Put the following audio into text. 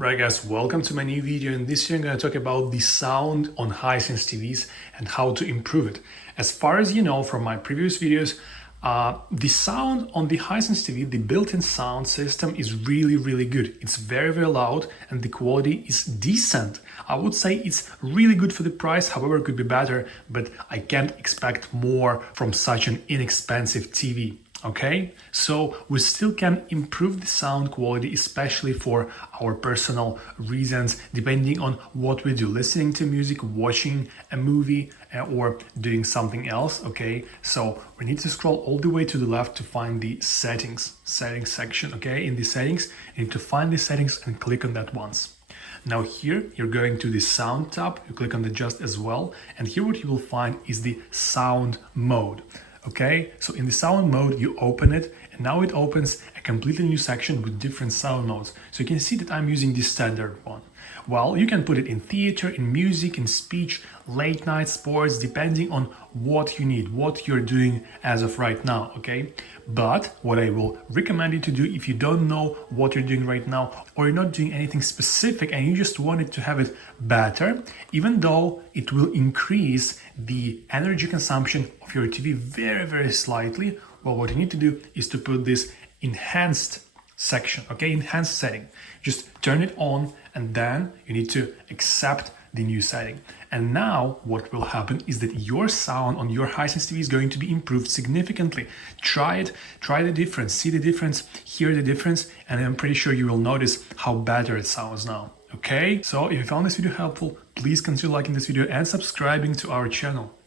Right guys, welcome to my new video. In this video I'm going to talk about the sound on Hisense TVs and how to improve it. As far as you know from my previous videos, the sound on the Hisense TV, the built-in sound system is really good. It's very loud and the quality is decent. I would say it's really good for the price, however it could be better, but I can't expect more from such an inexpensive TV. Okay, so we still can improve the sound quality, especially for our personal reasons, depending on what we do, listening to music, watching a movie, or doing something else. Okay, so we need to scroll all the way to the left to find the settings section. Okay, in the settings, you need to find the settings and click on that once. Now here you're going to the sound tab, you click on the just as well, and here what you will find is the sound mode. Okay, so in the sound mode, you open it, and now it opens a completely new section with different sound modes. So you can see that I'm using the standard one. Well, you can put it in theater, in music, in speech, late night sports, depending on what you need, what you're doing as of right now, okay? But what I will recommend you to do if you don't know what you're doing right now, or you're not doing anything specific and you just wanted to have it better, even though it will increase the energy consumption of your TV very slightly, well, what you need to do is to put this enhanced section, okay, enhanced setting. Just turn it on and then you need to accept the new setting. And now what will happen is that your sound on your Hisense TV is going to be improved significantly. Try it, try the difference, see the difference, hear the difference, and I'm pretty sure you will notice how better it sounds now. Okay, so if you found this video helpful, please consider liking this video and subscribing to our channel.